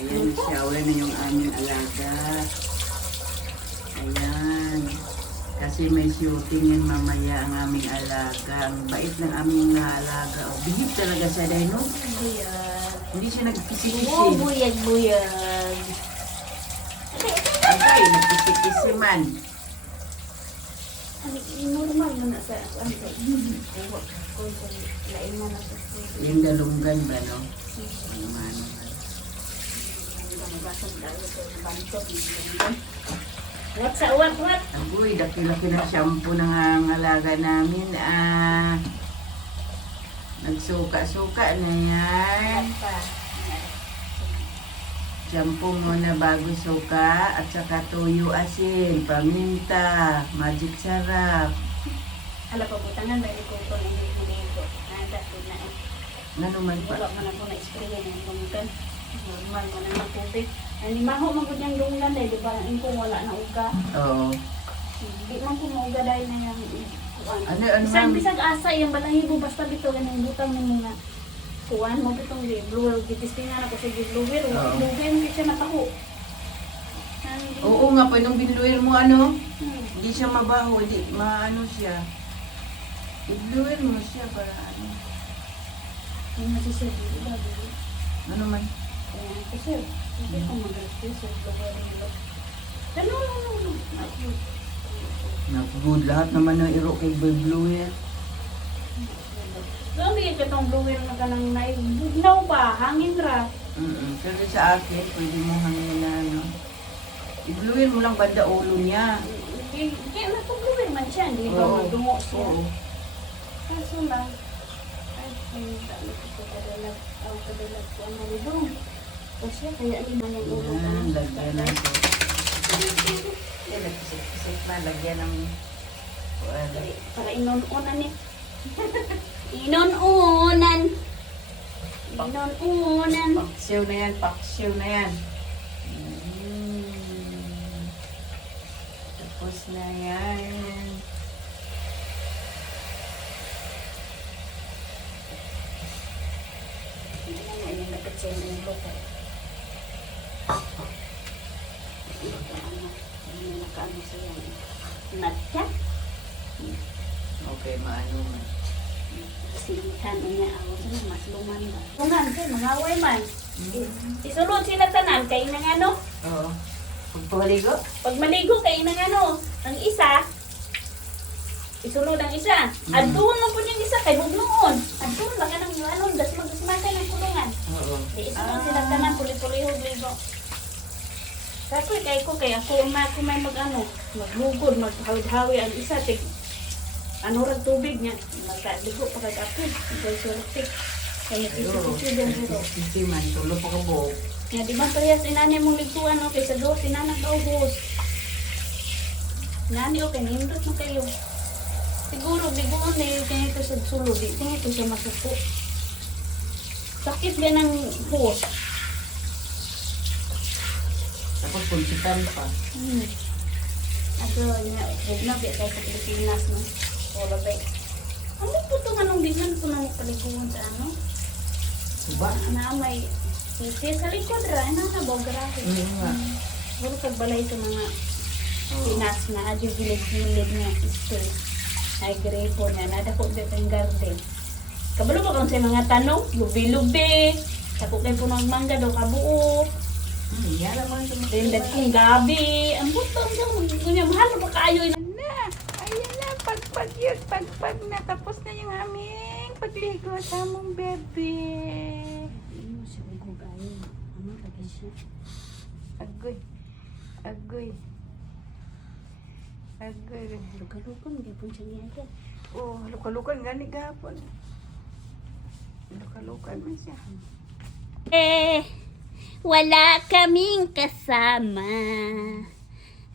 Ayan, shower na yung aming alaga. Ayan. Kasi may shooting yan mamaya ang aming alaga. Ang bait ng aming alaga. O, bihip talaga siya dahil, no? Buyag. Hindi siya nagkisi-kisi. Oh, buyag. Okay, nagkisi-kisi man. Normal mo na sa ano. Lain mo na sa Yung dalunggan ba, no? Ang mano ba? What? Agoy, laki-laki na shampoo ng ang alaga namin. Nagsuka-suka na yan. Shampoo muna bago suka at saka tuyo asin, paminta, magic sarap. Hala pa butangan ba ko ko ni ko. Nanda ko na. Ano man Wala pa? man ako na spray ng dunggan. Normal man ang tubig. Ani maho man gud yang dunggan dai di ba ang ko wala na uga. Oo. Di man ko mauga dai na yang kuan. Ano Bisag ma'am? bisag asa yung balahibo basta bito ganang butang ni mga kuan mo bitong di blower gitistingan ako sa blower. Oo. Blower mo siya mataho. Oo nga pa, nung binluir mo ano, Hmm. hindi siya mabaho, hindi maano siya. I-bluir mo siya para ano. Yung masisabi ba di. Ano man? Ayan ko sir. Hindi ko mag-rescue sir. Blower nilo. No. Good lahat naman ng iro kay bluir. So, hindi ka itong blower na kanang naibugnaw pa, hangin ra. Pero sa akin, pwede mo hangin na ano. I-bluir mo lang banda ulo niya. Kaya nag-blower man siya, hindi ba Oo. magdungo siya. Oo. Kaso lang, ay, dami ko kadalag ko ang malibong. O siya, kaya lima niyang ulo. Yan, lagyan na ito. Yan, nagkisip pa, lagyan ng... Para inon-unan ni. Inon-unan. Paksiw na yan, paksiw na yan. Tapos na yan. Hindi na nga yung nagkatsin ng ulo ko. Ano nakaano sa yan. Natya. Okay, maano man. Sinihan niya ako sa mas luman ba. Lungan kay mangaway man. Isulod sila tanan kay nang ano. Oo. Pagpahaligo? Pag maligo kay nang ano, ang isa isulod ang isa. Adun man po yung isa kay bugnoon. Adun ba kanang ano, das magdasmakan ng kulungan. Oo. Di isulod sila tanan puli-pulihog ligo. Kasi kay ko kay ako may mag-ano, maglugod, maghawid-hawi ang isa tig ano ra tubig niya, magkaligo pa kag ako, kay sultik. Kaya kisip-kisip yung buro. Sisi man, tulo pa ka buhok. Nga di ba parehas inani mong liguan o kay sa dos inanak kaubos. Nani o kay nindot mo kayo. Siguro biguan na kaya ito sa sulo, di kaya ito sa masuko. Sakit ba ng hose? Tapos pulsitan pa. Ato niya, huwag na biya tayo sa Pilipinas, no? Wala ba? Ano po ito nga nung bigyan ko nang paliguan sa ano? Diba? Na may sisi sa likod ra, ano na ba? Grabe. Nga. Puro pagbalay sa mga Pinas na adyo gilid-gilid nga stay. Ay grepo na nadako dito ang garden. Kabalo ba kung sa mga tanong, lubi-lubi. Tako kay punong mangga daw kabuo. Yan naman sa mga. Then kung gabi, ang butong daw gunya mahal pa kaayo na. Ayan na, pagpag yun, pagpag na. Tapos na yung aming pagligo sa among bebe. Ano siya gugog ayo. Ano lagi siya? Agoy. Agoy. Agoy. Luka-lukan gapon siya niya. Oh, luka-lukan gani gapon. Luka-lukan man siya. Wala kaming kasama.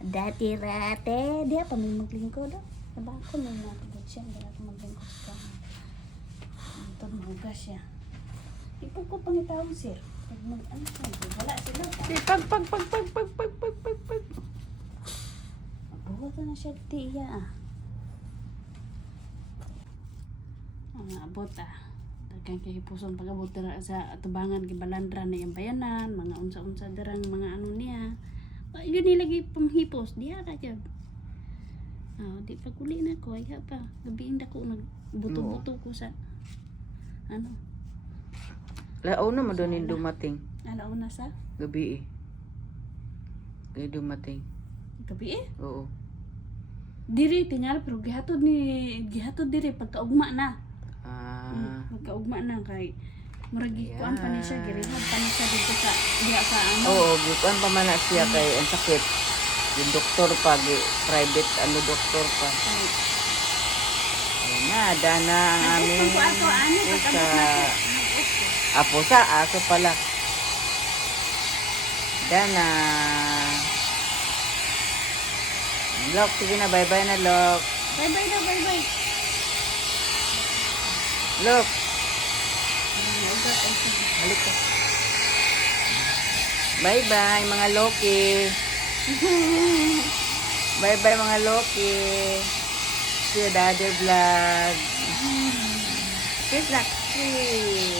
Dati-rate, di pa may maglingkod. Diba ako may matagod siya, hindi ako maglingkod ka. Ito, mahuga siya. Ipo ko pangitawang sir. Pag ano siya, wala sila. Pag. Buhat na siya, tiya ah. Ang abot ah. kay hipuson pagabot dira sa atubangan gibalandra na yung bayanan, mga unsa-unsa dirang mga ano niya. Yun nilagi panghipos diha ra jud. Di pa kuli na ko,aya pa. Gabiing dako nagbuto-buto ko sa ano. Lao na madonin dumating. Ano na sa Gabi eh. Kaya dumating. gabi eh. Oo. Diri tingal pero gihatod diri pagkaugma na. Pagkaugma na kay murag gikuan pa ni siya, girehab pa ni siya dito sa diha sa ano. Oo, bukan pa man na siya kay ang sakit. Yung doktor pa, private doktor pa. Ay, Ayan na, dana ang aming ko ato ani pusa. pagkabot na ko. Pusa, aso pala. Dana. Lok, sige na, bye-bye na, Lok. Bye-bye daw, bye-bye. Lok, balik ka. Bye-bye, mga Loki. Bye-bye, mga Loki. See you, Daddy Vlog. Kiss na, kiss.